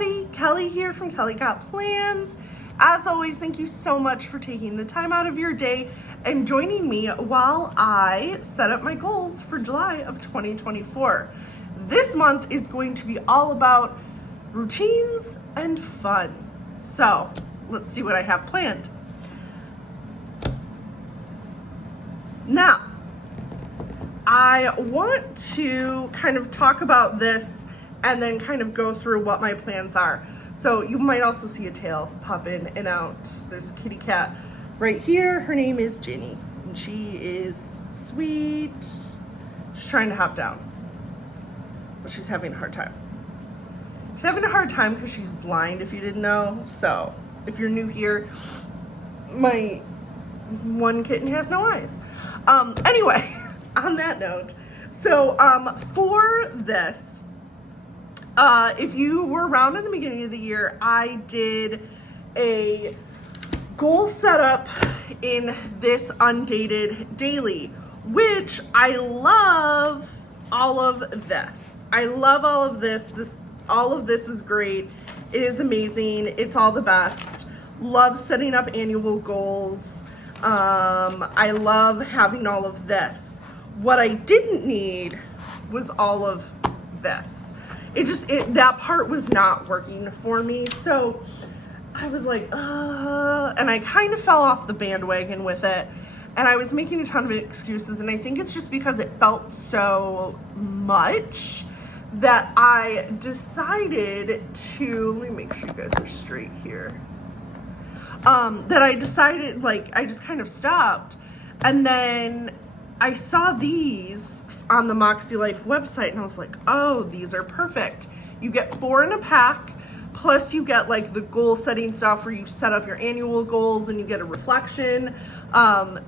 everybody, Kelly here from Kelly Got Plans. As always, thank you so much for taking the time out of your day and joining me while I set up my goals for July of 2024. This month is going to be all about routines and fun. So let's see what I have planned. Now, I want to kind of talk about this and then kind of go through what my plans are. So you might also see a tail pop in and out. There's a kitty cat right here. Her name is Ginny, and she is sweet. She's trying to hop down, but she's having a hard time. She's having a hard time because she's blind, if you didn't know. So if you're new here, my one kitten has no eyes. Anyway, on that note, so for this, if you were around in the beginning of the year, I did a goal setup in this undated daily, which I love all of this. I love all of this. All of this is great. It is amazing. It's all the best. Love setting up annual goals. I love having all of this. What I didn't need was all of this. That part was not working for me. So I was like, and I kind of fell off the bandwagon with it. And I was making a ton of excuses. And I think it's just because it felt so much that I decided to, let me make sure you guys are straight here. That I decided, like, I just kind of stopped. And then I saw these on the MakseLife website and I was like, oh, these are perfect. You get 4 in a pack, plus you get like the goal setting stuff where you set up your annual goals and you get a reflection.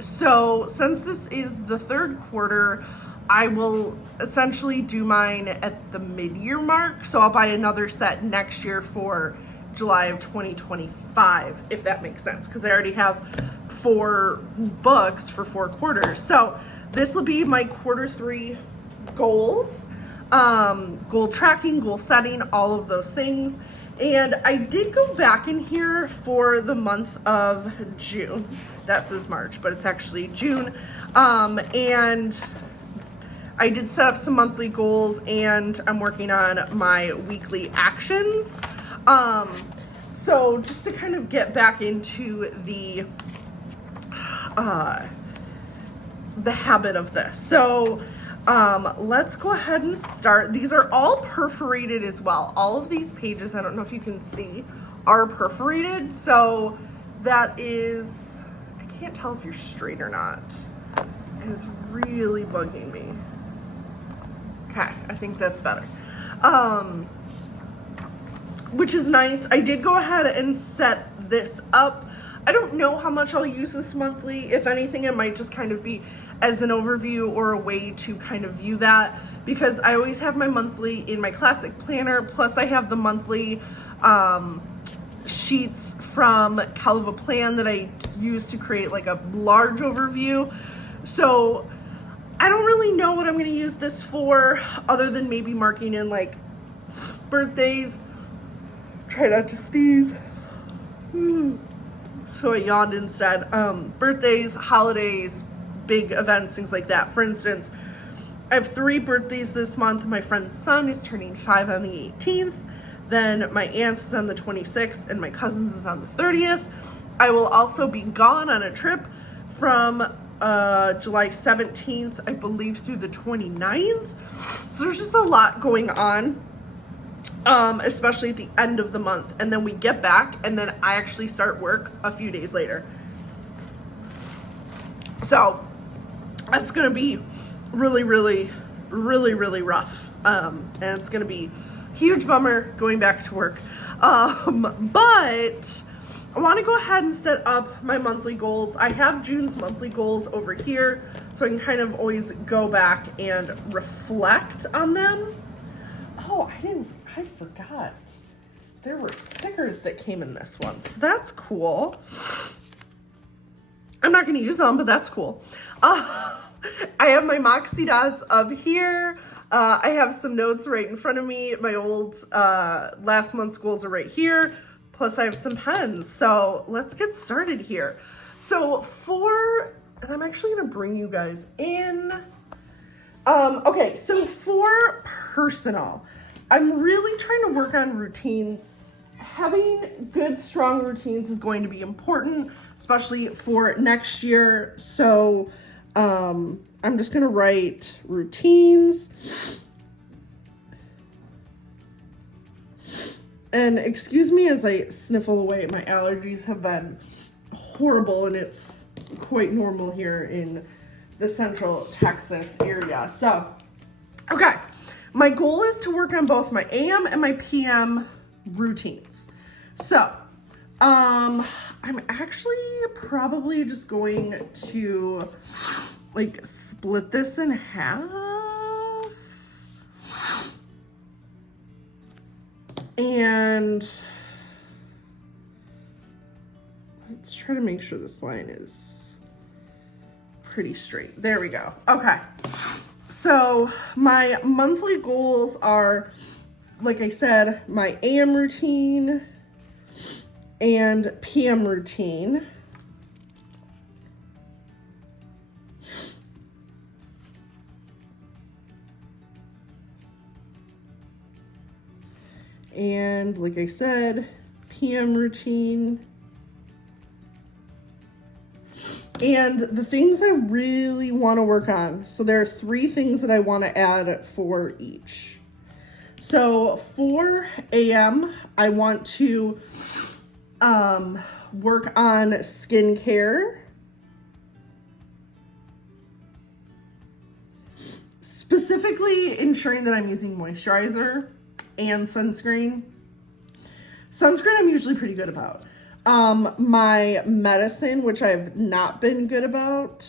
So since this is the third quarter, I will essentially do mine at the mid-year mark. So I'll buy another set next year for July of 2025, if that makes sense, because I already have 4 books for 4 quarters. So this will be my quarter 3 goals, goal tracking, goal setting, all of those things. And I did go back in here for the month of June. That says March, but it's actually June. And I did set up some monthly goals and I'm working on my weekly actions. So just to kind of get back into the habit of this. So let's go ahead and start. These are all perforated as well. All of these pages, I don't know if you can see, are perforated. So that is, I can't tell if you're straight or not. And it's really bugging me. Okay, I think that's better. Which is nice. I did go ahead and set this up. I don't know how much I'll use this monthly. If anything, it might just kind of be as an overview or a way to kind of view that, because I always have my monthly in my classic planner, plus I have the monthly sheets from Kelva Plan that I use to create like a large overview. So I don't really know what I'm going to use this for, other than maybe marking in like birthdays. Try not to sneeze. So I yawned instead. Birthdays, holidays, big events, things like that. For instance, I have 3 birthdays this month. My friend's son is turning 5 on the 18th. Then my aunt's is on the 26th and my cousin's is on the 30th. I will also be gone on a trip from July 17th, I believe, through the 29th. So there's just a lot going on. Especially at the end of the month, and then we get back and then I actually start work a few days later. So that's gonna be really rough, and it's gonna be a huge bummer going back to work, but I want to go ahead and set up my monthly goals. I have June's monthly goals over here, so I can kind of always go back and reflect on them. Oh, I forgot. There were stickers that came in this one, so that's cool. I'm not going to use them, but that's cool. I have my Moxie dots up here. I have some notes right in front of me. My old last month's goals are right here. Plus I have some pens. So let's get started here. So and I'm actually gonna bring you guys in. Okay, so for personal, I'm really trying to work on routines. Having good, strong routines is going to be important, especially for next year. So I'm just going to write routines. And excuse me as I sniffle away. My allergies have been horrible, and it's quite normal here in the Central Texas area. So, okay. My goal is to work on both my AM and my PM routines. So, I'm actually probably just going to like split this in half. And let's try to make sure this line is pretty straight. There we go. Okay. So my monthly goals are, like I said, my AM routine and PM routine. And like I said, PM routine. And the things I really want to work on. So there are 3 things that I want to add for each. So for AM, I want to work on skincare. Specifically ensuring that I'm using moisturizer and sunscreen. Sunscreen I'm usually pretty good about. My medicine, which I've not been good about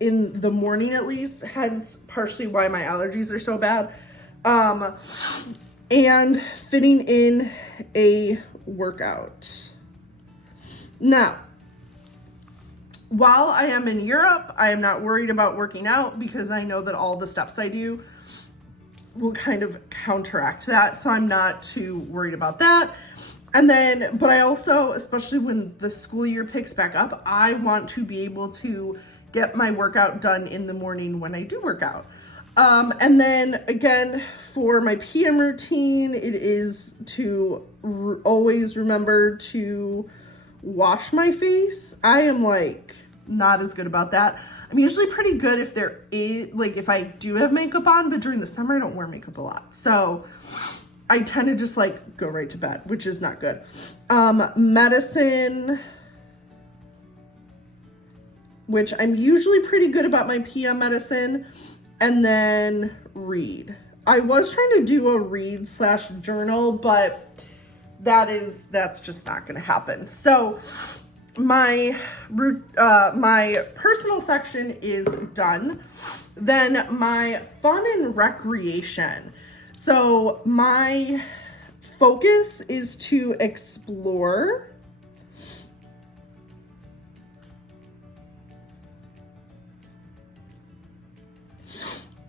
in the morning at least, hence partially why my allergies are so bad. And fitting in a workout. Now, while I am in Europe, I am not worried about working out because I know that all the steps I do will kind of counteract that. So I'm not too worried about that. And then, but I also, especially when the school year picks back up, I want to be able to get my workout done in the morning when I do work out. And then again, for my PM routine, it is to always remember to wash my face. I am like not as good about that. I'm usually pretty good if there is, like if I do have makeup on, but during the summer I don't wear makeup a lot. So I tend to just like go right to bed, which is not good. Medicine, which I'm usually pretty good about my PM medicine, and then read. I was trying to do a read/journal, but that's just not gonna happen. So my personal section is done. Then my fun and recreation. So my focus is to explore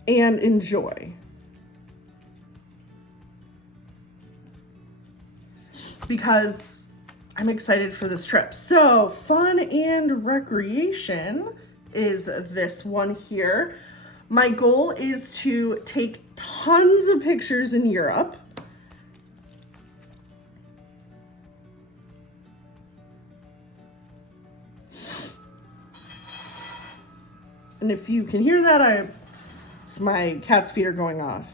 and enjoy. Because I'm excited for this trip. So fun and recreation is this one here. My goal is to take tons of pictures in Europe. And if you can hear that, it's my cat's feet are going off.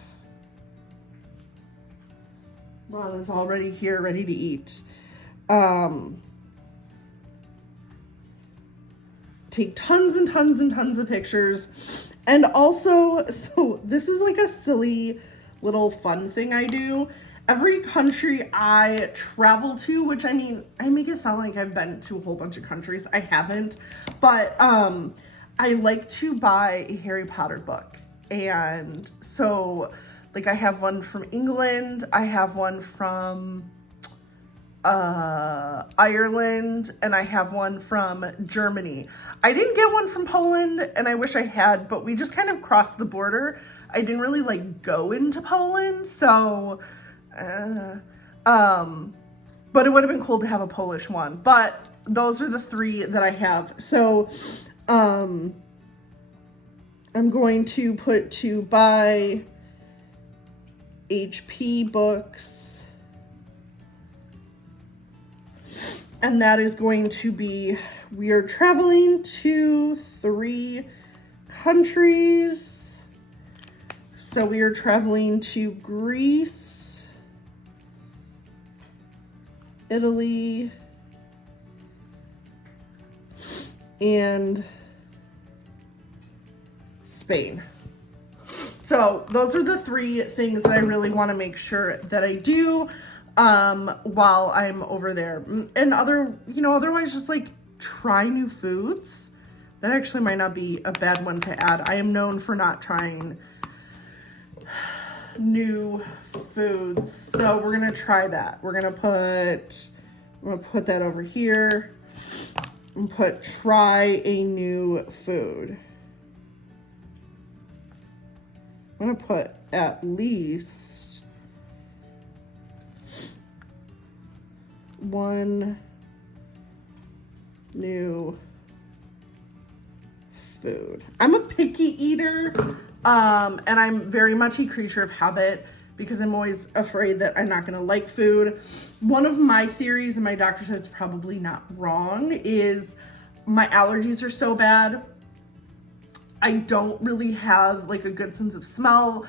Ron is already here, ready to eat. Take tons and tons and tons of pictures. And also, so this is like a silly little fun thing I do. Every country I travel to, which I mean, I make it sound like I've been to a whole bunch of countries. I haven't, but I like to buy a Harry Potter book. And so, like, I have one from England. I have one from Ireland, and I have one from Germany. I didn't get one from Poland, and I wish I had, but we just kind of crossed the border. I didn't really like go into Poland, so but it would have been cool to have a Polish one. But those are the 3 that I have. So I'm going to put to buy HP books, and that is going to be, we are traveling to 3 countries. So we are traveling to Greece, Italy, and Spain. So those are the 3 things that I really want to make sure that I do while I'm over there. And otherwise just like try new foods. That actually might not be a bad one to add. I am known for not trying new foods. So we're going to try that. I'm going to put that over here and put try a new food. I'm going to put at least 1 new food. I'm a picky eater, and I'm very much a creature of habit because I'm always afraid that I'm not going to like food. One of my theories, and my doctor said it's probably not wrong, is my allergies are so bad. I don't really have like a good sense of smell,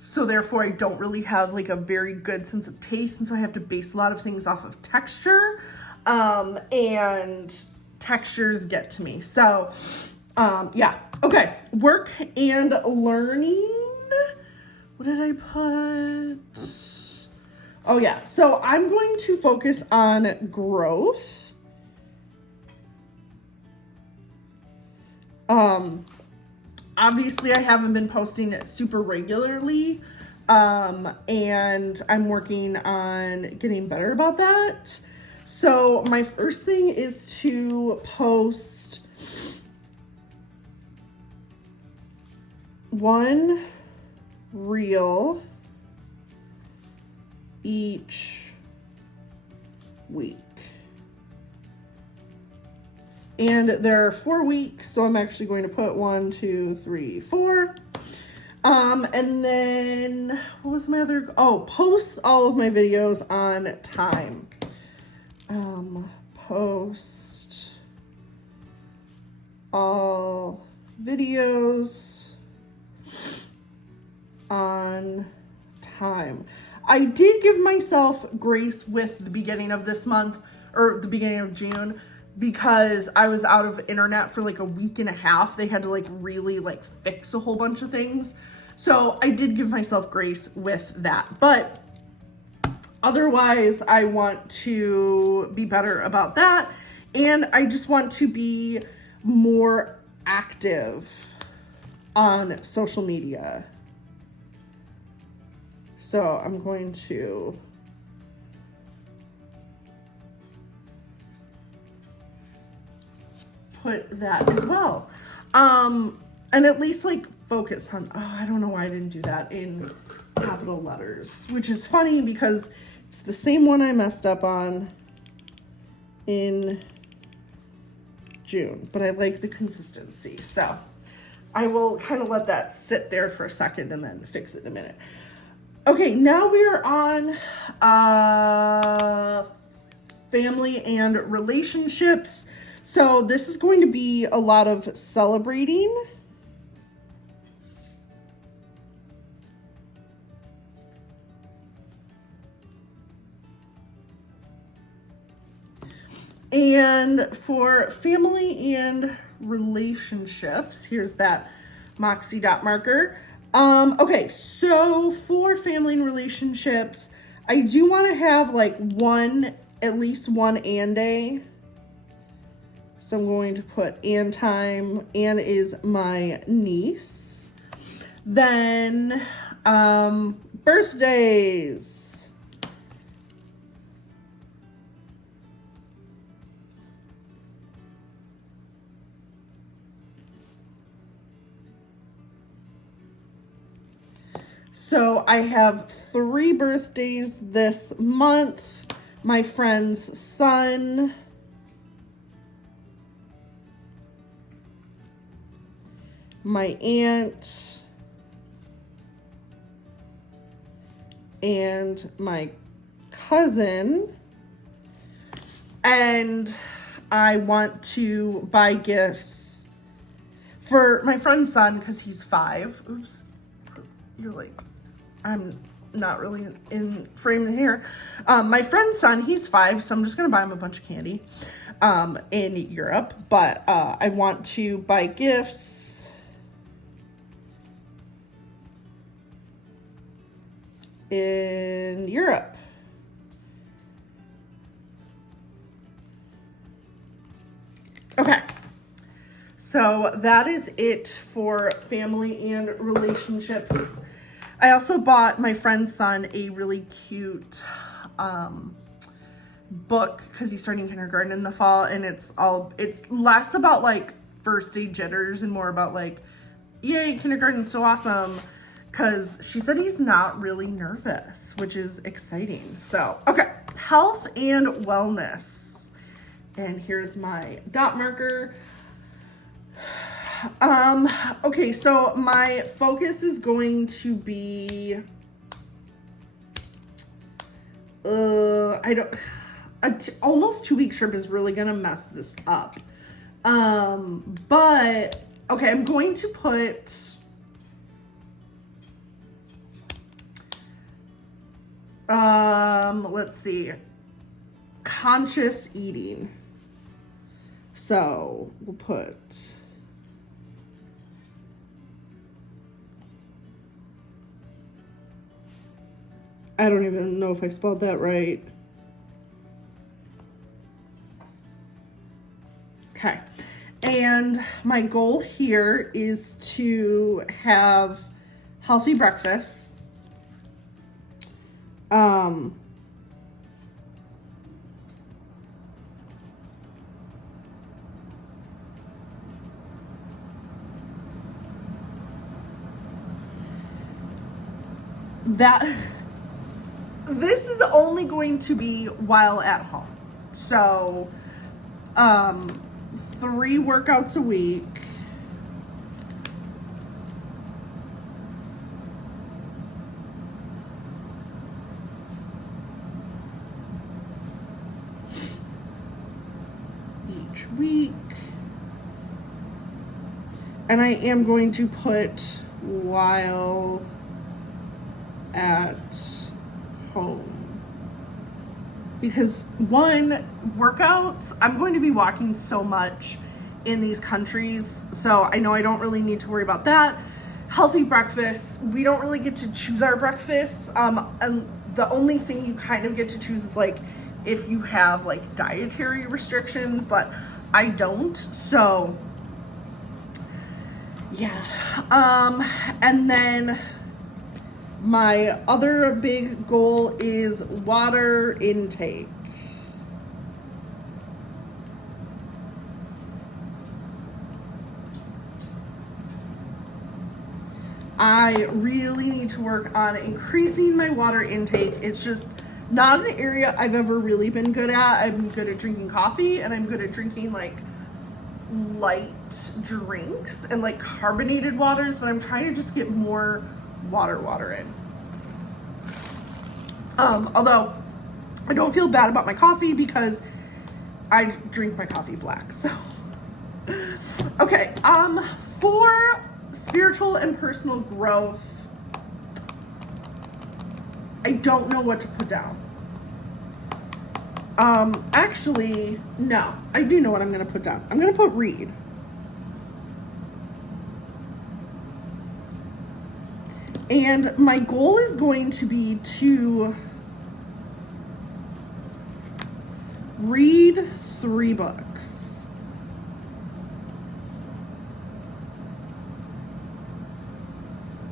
so therefore I don't really have like a very good sense of taste, and so I have to base a lot of things off of texture, and textures get to me. So yeah, okay, work and learning. What did I put? Oh yeah, so I'm going to focus on growth. Obviously I haven't been posting it super regularly, and I'm working on getting better about that. So my first thing is to post 1 reel each week. And there are 4 weeks, so I'm actually going to put 1, 2, 3, 4. And then, what was my other, post all of my videos on time. Post all videos on time. I did give myself grace with the beginning of this month, or the beginning of June, because I was out of internet for like a week and a half. They had to like really like fix a whole bunch of things. So I did give myself grace with that. But otherwise, I want to be better about that. And I just want to be more active on social media. So I'm going to put that as well. And at least like focus on, I don't know why I didn't do that in capital letters, which is funny because it's the same one I messed up on in June, but I like the consistency. So I will kind of let that sit there for a second and then fix it in a minute. Okay, now we are on family and relationships. So this is going to be a lot of celebrating. And for family and relationships, here's that Moxie dot marker. Okay, so for family and relationships, I do want to have like at least one Ann day. So I'm going to put Ann time. Ann is my niece. Then birthdays. So I have 3 birthdays this month. My friend's son, my aunt, and my cousin. And I want to buy gifts for my friend's son because he's 5. Oops. You're like, I'm not really in frame here. My friend's son, he's 5, so I'm just gonna buy him a bunch of candy in Europe. But I want to buy gifts in Europe. Okay, so that is it for family and relationships. I also bought my friend's son a really cute book because he's starting kindergarten in the fall, and it's less about like first day jitters and more about like, yay, kindergarten's so awesome, because she said he's not really nervous, which is exciting. So, okay, health and wellness. And here's my dot marker. Okay, so my focus is going to be, almost 2-week trip is really gonna mess this up. But, okay, I'm going to put, let's see, conscious eating. So we'll put, I don't even know if I spelled that right. Okay. And my goal here is to have healthy breakfast. This is only going to be while at home. So, 3 workouts a week. Each week. And I am going to put while at home, because one, workouts, I'm going to be walking so much in these countries, so I know I don't really need to worry about that. Healthy breakfast, we don't really get to choose our breakfast, and the only thing you kind of get to choose is like if you have like dietary restrictions, but I don't. So yeah, and then my other big goal is water intake. I really need to work on increasing my water intake. It's just not an area I've ever really been good at. I'm good at drinking coffee, and I'm good at drinking like light drinks and like carbonated waters, but I'm trying to just get more water in. Although I don't feel bad about my coffee because I drink my coffee black. So okay, for spiritual and personal growth, I don't know what to put down. Actually, no, I do know what I'm gonna put down. I'm gonna put read. And my goal is going to be to read 3 books.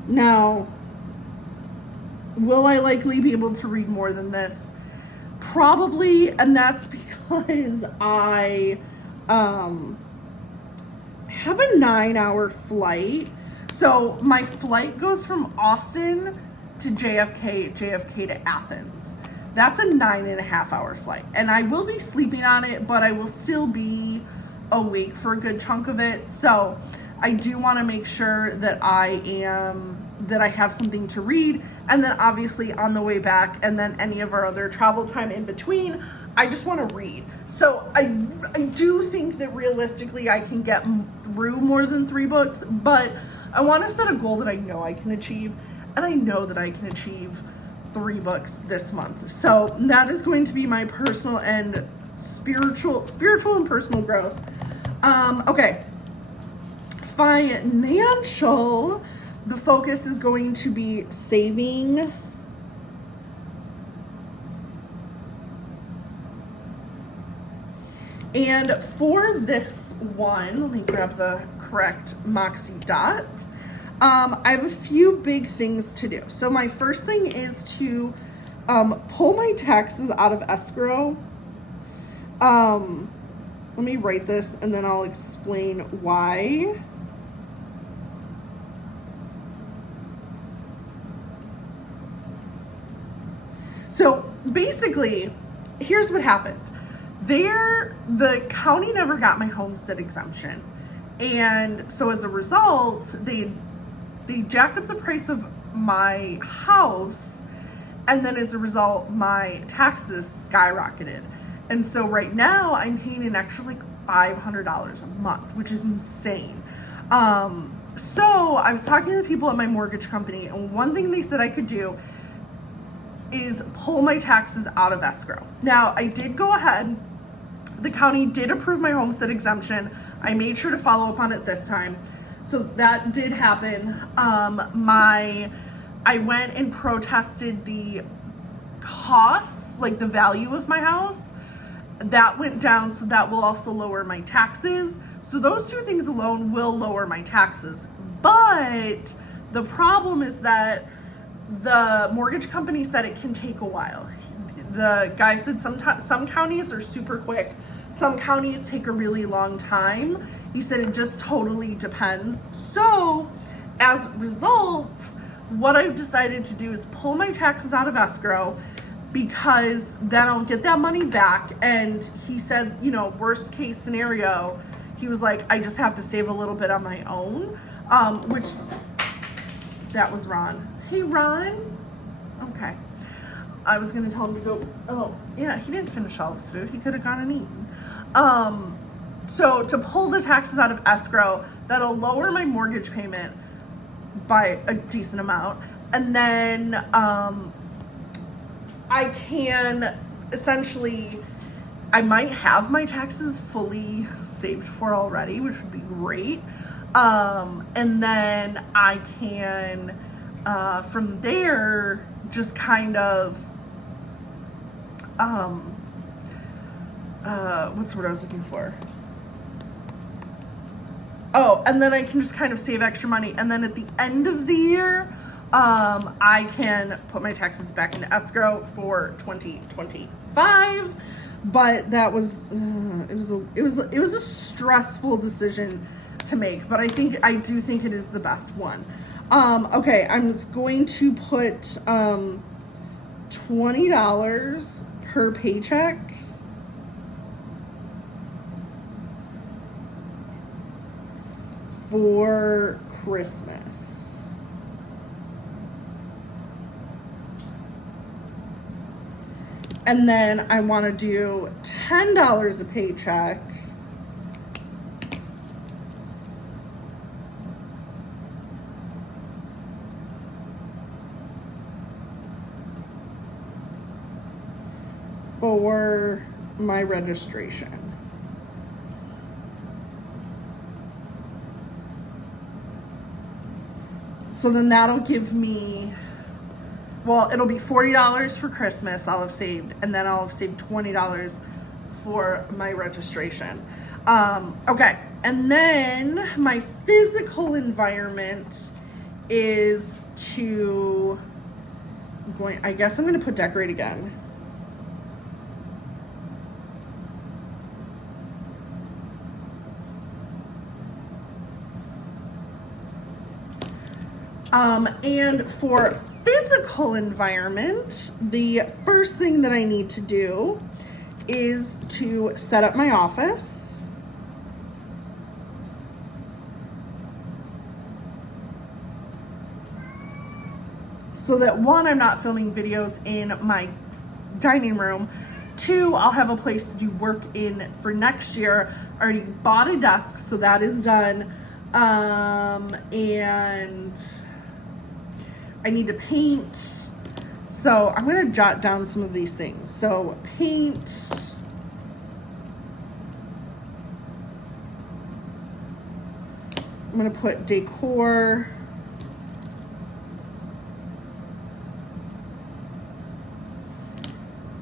Now, will I likely be able to read more than this? Probably, and that's because I have a 9-hour flight. So my flight goes from Austin to JFK, JFK to Athens. That's a 9.5-hour flight. And I will be sleeping on it, but I will still be awake for a good chunk of it. So I do want to make sure that I have something to read. And then obviously on the way back, and then any of our other travel time in between, I just want to read. So I do think that realistically I can get through more than 3 books, but I want to set a goal that I know I can achieve, and I know that I can achieve 3 books this month. So that is going to be my personal and spiritual and personal growth. Okay. Financial, the focus is going to be saving. And for this one, let me grab the correct Moxie dot. I have a few big things to do. So my first thing is to pull my taxes out of escrow. Let me write this and then I'll explain why. So basically, here's what happened. The county never got my homestead exemption. And so as a result, they jacked up the price of my house, and then as a result, my taxes skyrocketed. And so right now I'm paying an extra like $500 a month, which is insane. So I was talking to the people at my mortgage company, and one thing they said I could do is pull my taxes out of escrow. Now, I did go ahead. The county did approve my homestead exemption. I made sure to follow up on it this time. So that did happen. I went and protested the costs, like the value of my house. That went down, so that will also lower my taxes. So those 2 things alone will lower my taxes. But the problem is that the mortgage company said it can take a while. The guy said some counties are super quick. Some counties take a really long time. He said it just totally depends. So as a result, what I've decided to do is pull my taxes out of escrow, because then I'll get that money back. And he said, you know, worst case scenario, he was like, I just have to save a little bit on my own, which that was Ron. Hey, Ron. Okay. I was going to tell him to go. Oh, yeah, he didn't finish all his food. He could have gone and eaten. So to pull the taxes out of escrow, that'll lower my mortgage payment by a decent amount. And then I can essentially, I might have my taxes fully saved for already, which would be great. And then I can, from there, just kind of, what's the word I was looking for? Oh, and then I can just kind of save extra money. And then at the end of the year, I can put my taxes back into escrow for 2025. But that was, it was a stressful decision to make, but I do think it is the best one. Okay, I'm just going to put $20 per paycheck for Christmas. And then I want to do $10 a paycheck for my registration. So then that'll give me, well, it'll be $40 for Christmas I'll have saved, and then I'll have saved $20 for my registration. Okay, and then my physical environment is to, I guess I'm gonna put decorate again. And for physical environment, the first thing that I need to do is to set up my office. So that one, I'm not filming videos in my dining room. Two, I'll have a place to do work in for next year. I already bought a desk, so that is done. And I need to paint. So I'm gonna jot down some of these things. So paint. I'm gonna put decor.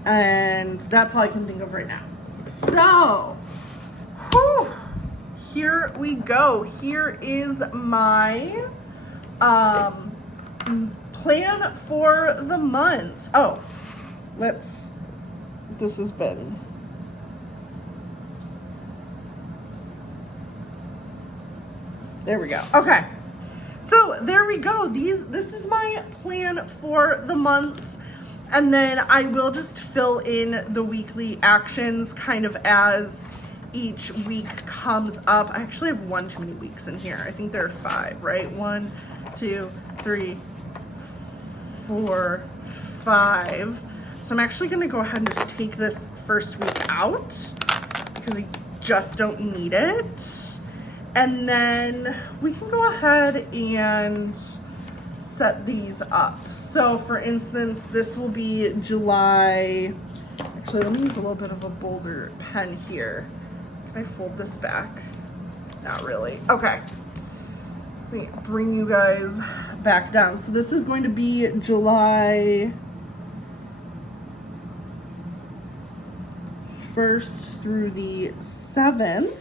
And that's all I can think of right now. So, whew, here we go. Here is my plan for the month. Oh, this has been. There we go. Okay. So there we go. This is my plan for the months. And then I will just fill in the weekly actions kind of as each week comes up. I actually have one too many weeks in here. I think there are 5, right? 1, 2, 3, 4, 5. So I'm actually gonna go ahead and just take this first week out because I just don't need it. And then we can go ahead and set these up. So for instance, this will be July. Actually, let me use a little bit of a bolder pen here. Can I fold this back? Not really. Okay. Let me bring you guys back down. So this is going to be July 1st through the 7th.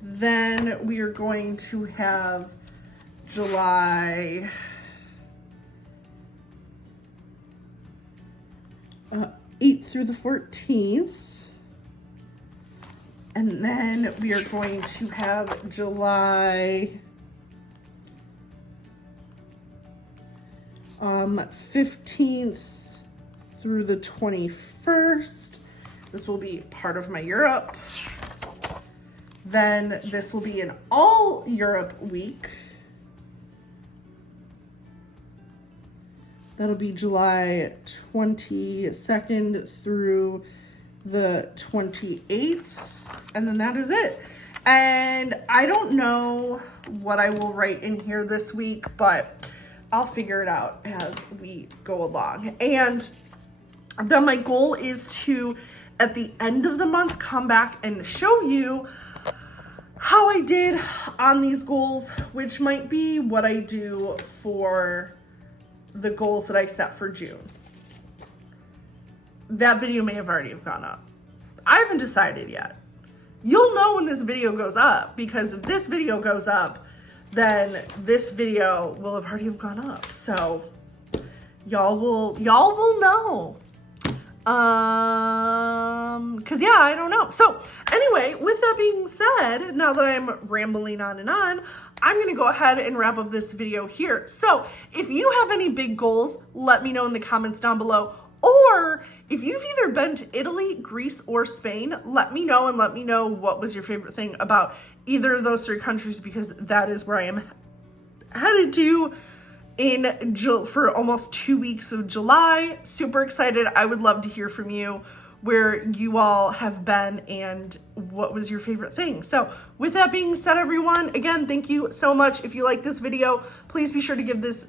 Then we are going to have July 8th through the 14th. And then we are going to have July 15th through the 21st. This will be part of my Europe. Then this will be an all Europe week. That'll be July 22nd through the 28th. And then that is it. And I don't know what I will write in here this week, but I'll figure it out as we go along. And then my goal is to, at the end of the month, come back and show you how I did on these goals, which might be what I do for the goals that I set for June. That video may have already gone up. I haven't decided yet. You'll know when this video goes up, because if this video goes up, then this video will have already have gone up. So y'all will know. Cause yeah, I don't know. So anyway, with that being said, now that I'm rambling on and on, I'm gonna go ahead and wrap up this video here. So if you have any big goals, let me know in the comments down below. Or if you've either been to Italy, Greece, or Spain, let me know, and let me know what was your favorite thing about either of those 3 countries, because that is where I am headed to for almost 2 weeks of July. Super excited. I would love to hear from you where you all have been and what was your favorite thing. So with that being said, everyone, again, thank you so much. If you like this video, please be sure to give this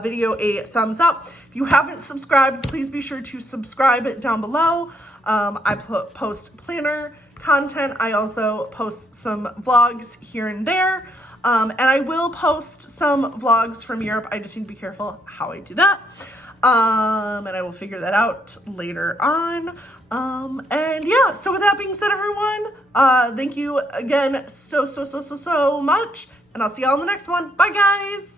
video a thumbs up. If you haven't subscribed, please be sure to subscribe down below. I post planner content. I also post some vlogs here and there. And I will post some vlogs from Europe. I just need to be careful how I do that. And I will figure that out later on. And yeah, so with that being said, everyone, thank you again so much. And I'll see y'all in the next one. Bye, guys.